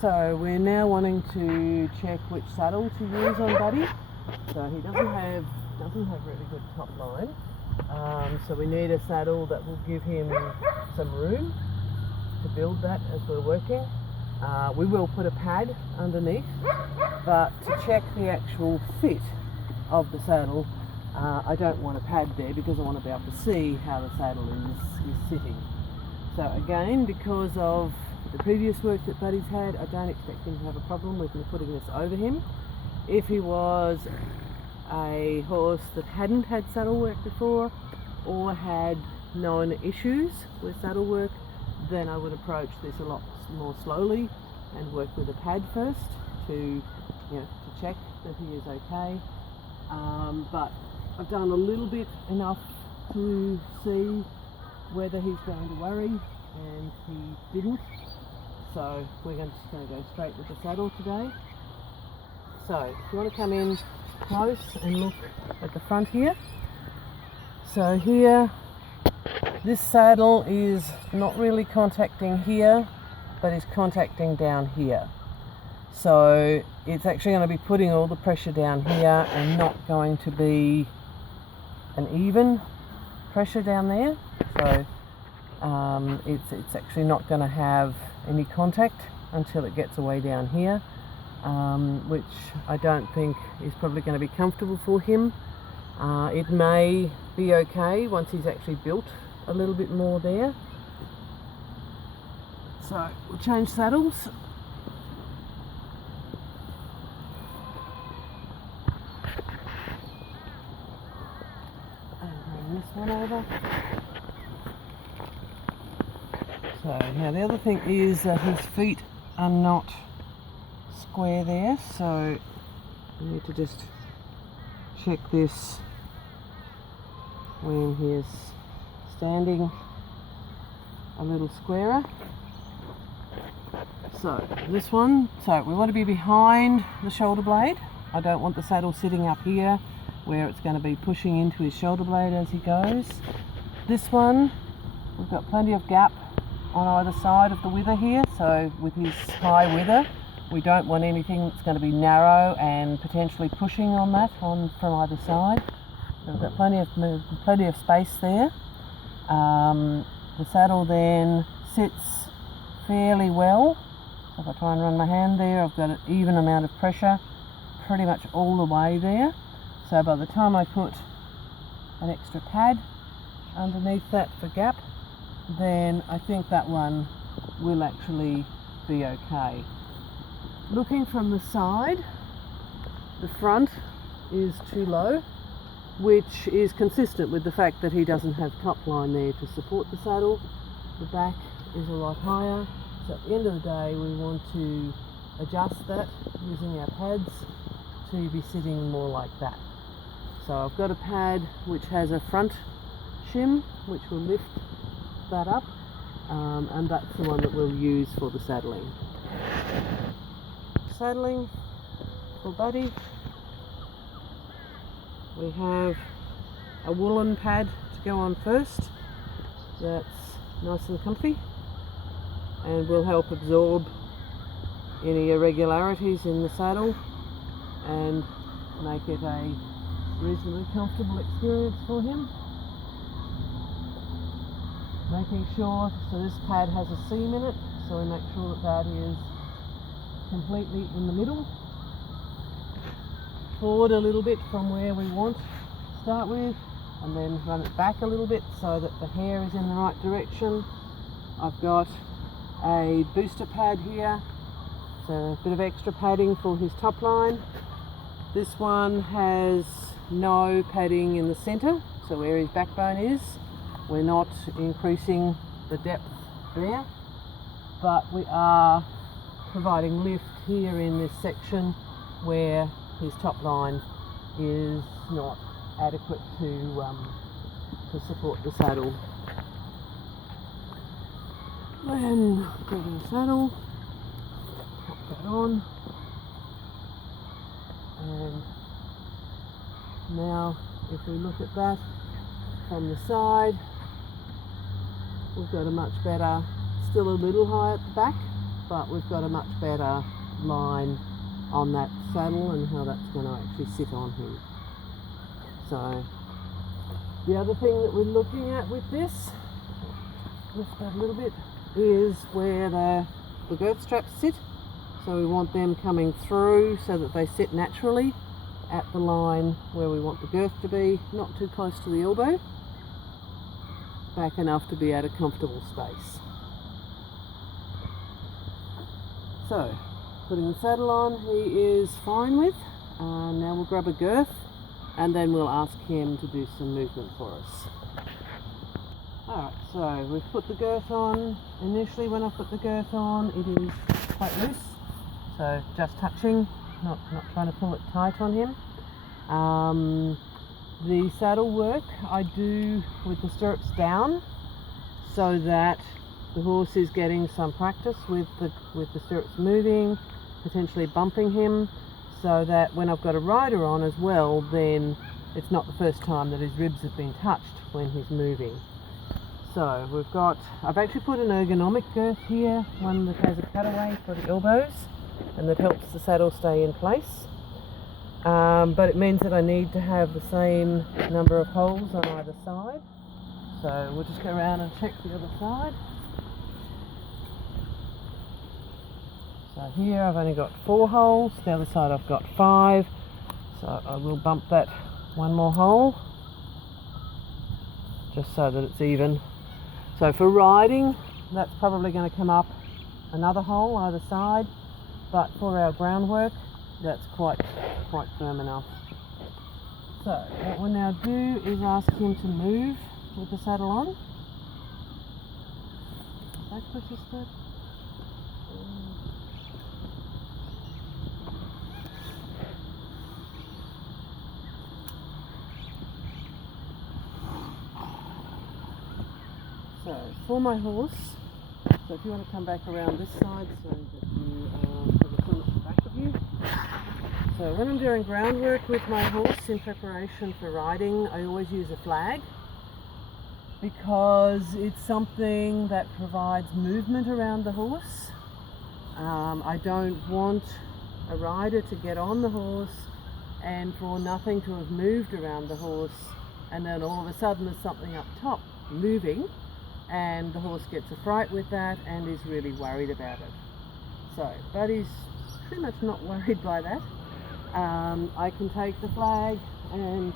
So we're now wanting to check which saddle to use on Buddy. So he doesn't have really good top line. So we need a saddle that will give him some room to build that as we're working. We will put a pad underneath, but to check the actual fit of the saddle, I don't want a pad there because I want to be able to see how the saddle is sitting. So again, because of the previous work that Buddy's had, I don't expect him to have a problem with me putting this over him. If he was a horse that hadn't had saddle work before or had known issues with saddle work, then I would approach this a lot more slowly and work with a pad first to check that he is okay. But I've done a little bit enough to see whether he's going to worry, and he didn't. So we're just going to go straight with the saddle today. So if you want to come in close and look at the front here. So here, this saddle is not really contacting here, but is contacting down here. So it's actually going to be putting all the pressure down here and not going to be an even pressure down there. So it's actually not going to have any contact until it gets away down here, which I don't think is probably going to be comfortable for him. It may be okay once he's actually built a little bit more there. So we'll change saddles. And bring this one over. So now the other thing is that his feet are not square there, so we need to just check this when he is standing a little squarer. So this one, so we want to be behind the shoulder blade. I don't want the saddle sitting up here where it's going to be pushing into his shoulder blade as he goes. This one, we've got plenty of gap on either side of the wither here, so with his high wither we don't want anything that's going to be narrow and potentially pushing on that from either side. So we've got plenty of space there. The saddle then sits fairly well. So if I try and run my hand there, I've got an even amount of pressure pretty much all the way there. So by the time I put an extra pad underneath that for gap, then I think that one will actually be okay. Looking from the side, the front is too low, which is consistent with the fact that he doesn't have top line there to support the saddle. The back is a lot higher, so at the end of the day we want to adjust that using our pads to be sitting more like that. So I've got a pad which has a front shim which will lift that up, and that's the one that we'll use for the saddling. Saddling for Buddy, we have a woolen pad to go on first. That's nice and comfy and will help absorb any irregularities in the saddle and make it a reasonably comfortable experience for him. Making sure, so this pad has a seam in it, so we make sure that is completely in the middle. Forward a little bit from where we want to start with, and then run it back a little bit so that the hair is in the right direction. I've got a booster pad here, so a bit of extra padding for his top line. This one has no padding in the centre, so where his backbone is. We're not increasing the depth there, but we are providing lift here in this section where his top line is not adequate to support the saddle. Then grabbing the saddle, pop that on, and now if we look at that from the side, we've got a much better, still a little high at the back, but we've got a much better line on that saddle and how that's going to actually sit on him. So the other thing that we're looking at with this, lift that a little bit, is where the girth straps sit. So we want them coming through so that they sit naturally at the line where we want the girth to be, not too close to the elbow, back enough to be at a comfortable space. So, putting the saddle on, he is fine with. Now we'll grab a girth and then we'll ask him to do some movement for us. Alright, so we've put the girth on. Initially when I put the girth on, it is quite loose, so just touching, not trying to pull it tight on him. The saddle work I do with the stirrups down so that the horse is getting some practice with the stirrups moving, potentially bumping him, so that when I've got a rider on as well, then it's not the first time that his ribs have been touched when he's moving. So I've actually put an ergonomic girth here, one that has a cutaway for the elbows and that helps the saddle stay in place. But it means that I need to have the same number of holes on either side. So we'll just go around and check the other side. So here I've only got 4 holes, the other side I've got 5. So I will bump that one more hole, just so that it's even. So for riding, that's probably going to come up another hole either side, but for our groundwork, that's quite firm enough. So what we'll now do is ask him to move with the saddle on. Back pushes good. So for my horse, so if you want to come back around this side so that you have the front at the back of you. So when I'm doing groundwork with my horse in preparation for riding, I always use a flag because it's something that provides movement around the horse. I don't want a rider to get on the horse and for nothing to have moved around the horse, and then all of a sudden there's something up top moving and the horse gets a fright with that and is really worried about it. So Buddy's pretty much not worried by that. I can take the flag and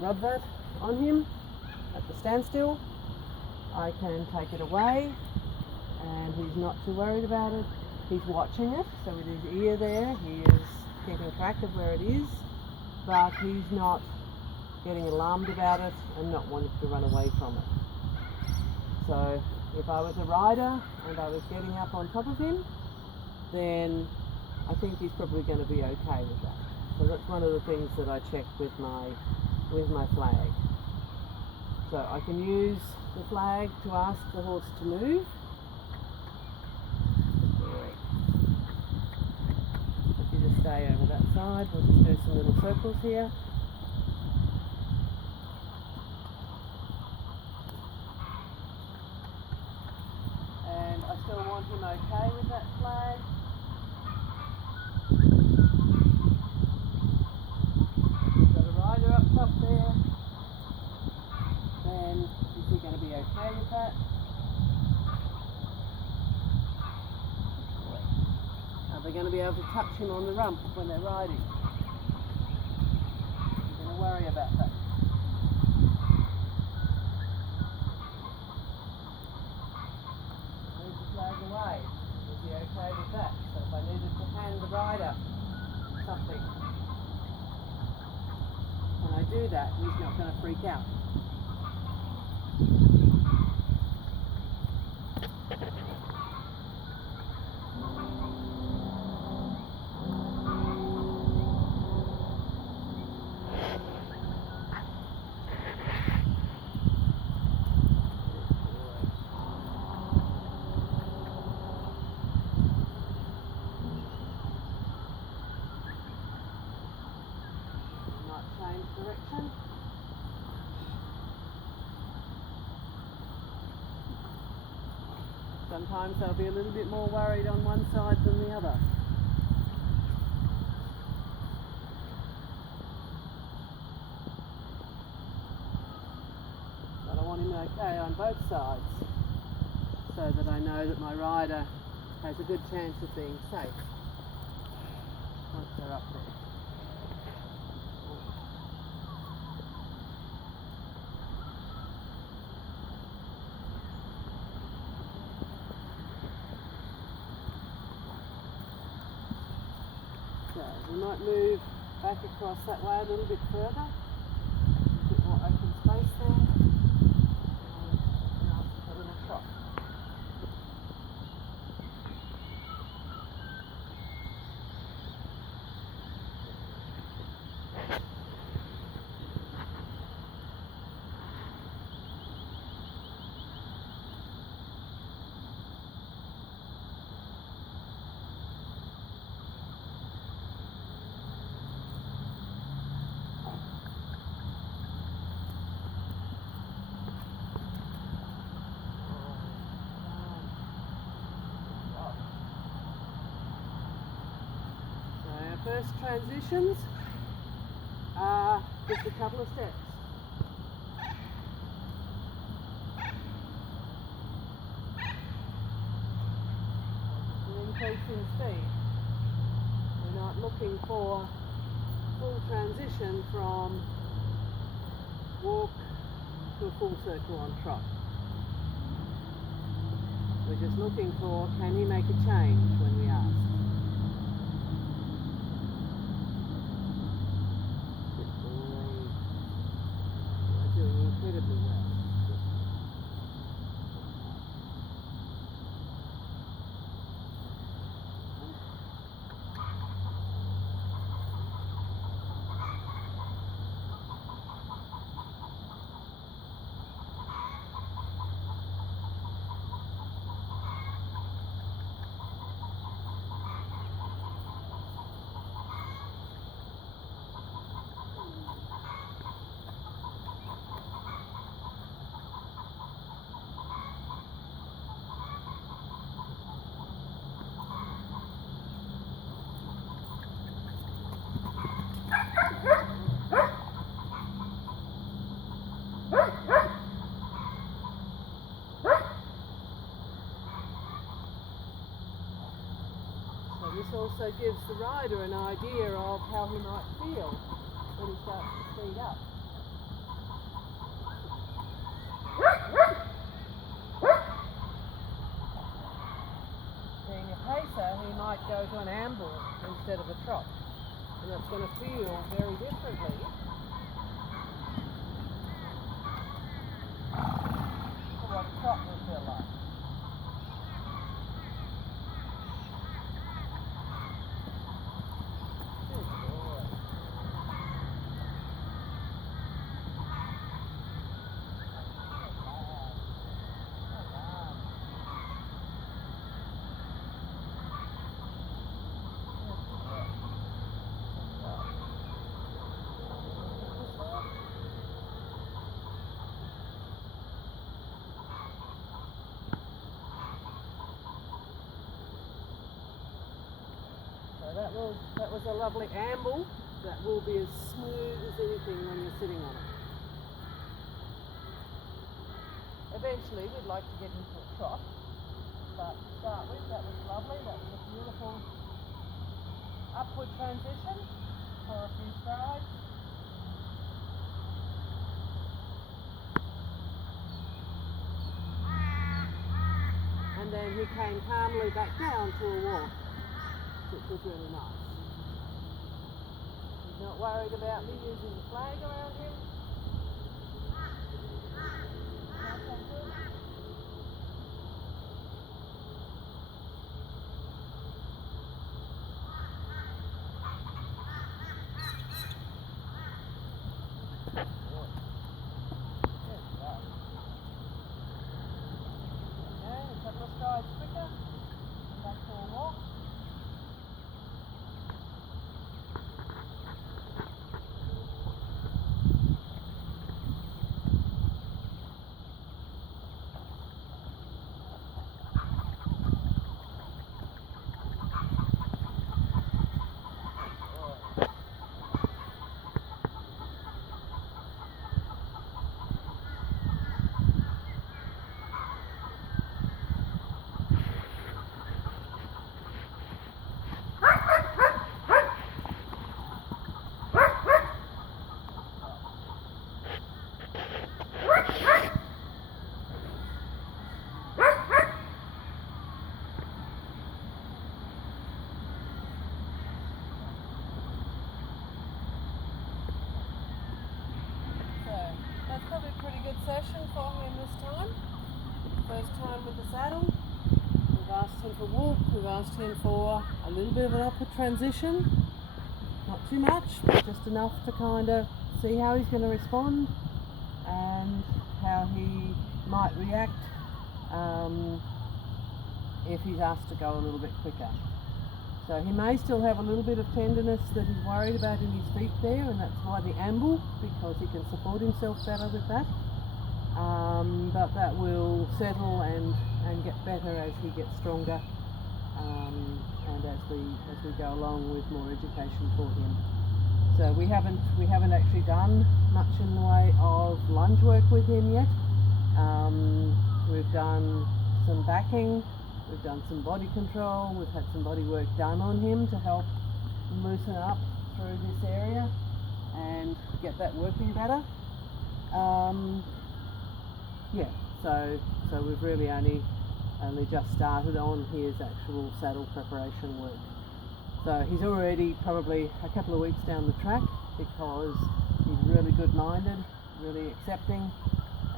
rub that on him at the standstill. I can take it away and he's not too worried about it. He's watching it, so with his ear there he is keeping track of where it is, but he's not getting alarmed about it and not wanting to run away from it. So if I was a rider and I was getting up on top of him, then I think he's probably going to be okay with that. So that's one of the things that I check with my flag. So I can use the flag to ask the horse to move. If you just stay over that side, we'll just do some little circles here. And I still want him okay with that flag. Got a rider up top there. Then is he going to be okay with that? Are they going to be able to touch him on the rump when they're riding? You're going to worry about that. Move the flag away. Is he okay with that? So if I needed to hand the rider something, when I do that, he's not going to freak out. Change direction. Sometimes they'll be a little bit more worried on one side than the other. But I want him okay on both sides so that I know that my rider has a good chance of being safe once they're up there. So we might move back across that way a little bit further, a bit more open space there, and now it's a little trot. First transitions are just a couple of steps. An increase in speed. We're not looking for full transition from walk to a full circle on trot. We're just looking for, can he make a change when we ask? Incredibly well. This also gives the rider an idea of how he might feel when he starts to speed up. Being a pacer, he might go to an amble instead of a trot, and that's going to feel very differently to what a trot will feel like. That was a lovely amble. That will be as smooth as anything when you're sitting on it. Eventually we'd like to get into a trot, but to start with, that was lovely. That was a beautiful upward transition for a few strides. And then he came calmly back down to a walk, which was really nice. He's not worried about me using the flag around him. A couple of strides quicker, back to a walk. this time. First time with the saddle. We've asked him for walk, we've asked him for a little bit of an upward transition. Not too much, but just enough to kind of see how he's going to respond and how he might react if he's asked to go a little bit quicker. So he may still have a little bit of tenderness that he's worried about in his feet there, and that's why the amble, because he can support himself better with that. But that will settle and get better as he gets stronger, and as we go along with more education for him. So we haven't actually done much in the way of lunge work with him yet. We've done some backing, we've done some body control, we've had some body work done on him to help loosen up through this area and get that working better. Yeah, so we've really only just started on his actual saddle preparation work. So he's already probably a couple of weeks down the track because he's really good-minded, really accepting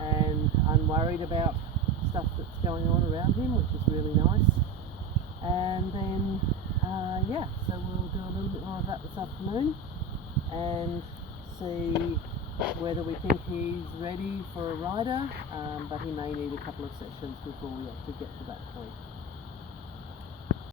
and unworried about stuff that's going on around him, which is really nice. And then, so we'll do a little bit more of that this afternoon and see whether we think he's ready for a rider, but he may need a couple of sessions before we actually get to that point.